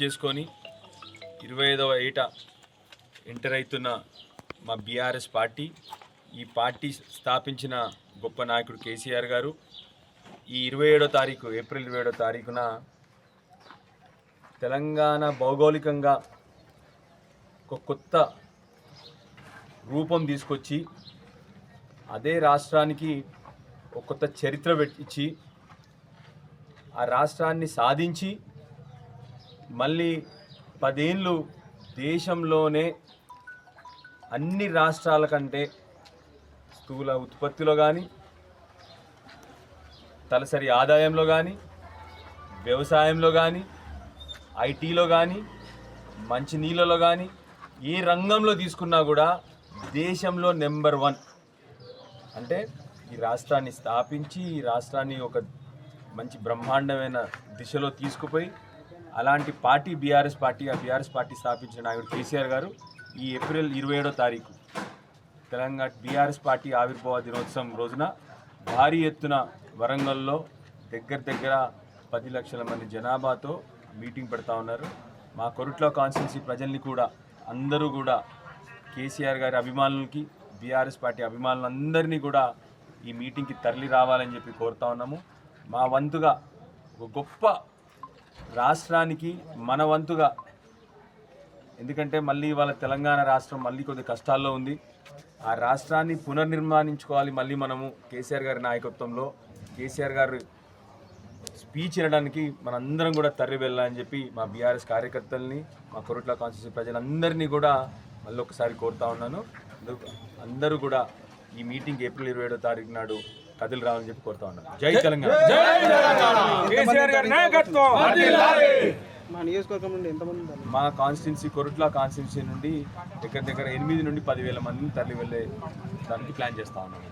చేసుకొని ఇరవై ఐదవ ఏట ఎంటర్ అవుతున్న మా బీఆర్ఎస్ పార్టీ ఈ పార్టీ స్థాపించిన గొప్ప నాయకుడు కేసీఆర్ గారు. ఈ ఇరవై ఏడో తారీఖు ఏప్రిల్ ఇరవై ఏడో తారీఖున తెలంగాణ భౌగోళికంగా ఒక కొత్త రూపం తీసుకొచ్చి అదే రాష్ట్రానికి ఒక కొత్త చరిత్ర ఇచ్చి ఆ రాష్ట్రాన్ని సాధించి మళ్ళీ పదేళ్ళు దేశంలోనే అన్ని రాష్ట్రాల కంటే స్థూల ఉత్పత్తిలో కానీ తలసరి ఆదాయంలో కానీ వ్యవసాయంలో కానీ ఐటీలో కానీ మంచినీళ్ళలో కానీ ఏ రంగంలో తీసుకున్నా కూడా దేశంలో నెంబర్ వన్. అంటే ఈ రాష్ట్రాన్ని స్థాపించి ఈ రాష్ట్రాన్ని ఒక మంచి బ్రహ్మాండమైన దిశలో తీసుకుపోయి అలాంటి పార్టీ బీఆర్ఎస్ పార్టీ ఆ బీఆర్ఎస్ పార్టీ స్థాపించిన నాయకుడు కేసీఆర్ గారు ఈ ఏప్రిల్ ఇరవై ఏడో తారీఖు తెలంగాణ బీఆర్ఎస్ పార్టీ ఆవిర్భావ దినోత్సవం రోజున భారీ ఎత్తున వరంగల్లో దగ్గర దగ్గర పది లక్షల మంది జనాభాతో మీటింగ్ పెడతా ఉన్నారు. మా కొరుట్ల కాన్స్టిట్యున్సీ ప్రజల్ని కూడా అందరూ కూడా కేసీఆర్ గారి అభిమానులకి బీఆర్ఎస్ పార్టీ అభిమానులందరినీ కూడా ఈ మీటింగ్కి తరలి రావాలని చెప్పి కోరుతా ఉన్నాము. మా వంతుగా ఒక గొప్ప రాష్ట్రానికి మన వంతుగా. ఎందుకంటే మళ్ళీ వాళ్ళ తెలంగాణ రాష్ట్రం మళ్ళీ కొద్ది కష్టాల్లో ఉంది. ఆ రాష్ట్రాన్ని పునర్నిర్మాణించుకోవాలి మళ్ళీ మనము కేసీఆర్ గారి నాయకత్వంలో. కేసీఆర్ గారు స్పీచ్ వినడానికి మనందరం కూడా తరలి వెళ్ళాలని చెప్పి మా బీఆర్ఎస్ కార్యకర్తల్ని మా కొరట్ల కాన్స్టిట్యూన్సీ ప్రజలందరినీ కూడా మళ్ళీ ఒకసారి కోరుతా ఉన్నాను. అందరూ కూడా ఈ మీటింగ్ ఏప్రిల్ ఇరవై ఏడో తారీఖు నాడు కదిలి రావాలని చెప్పి కోరుతా ఉన్నాను జై తెలంగాణ. కేసీఆర్ గారి నాయకత్వం. మా నియోజకవర్గం నుండి ఎంతమంది మా కాన్స్టిట్యున్సీ కొరుట్ల కాన్స్టిట్యున్సీ నుండి దగ్గర దగ్గర ఎనిమిది నుండి పదివేల మందిని తరలి వెళ్ళే దానికి ప్లాన్ చేస్తా ఉన్నాము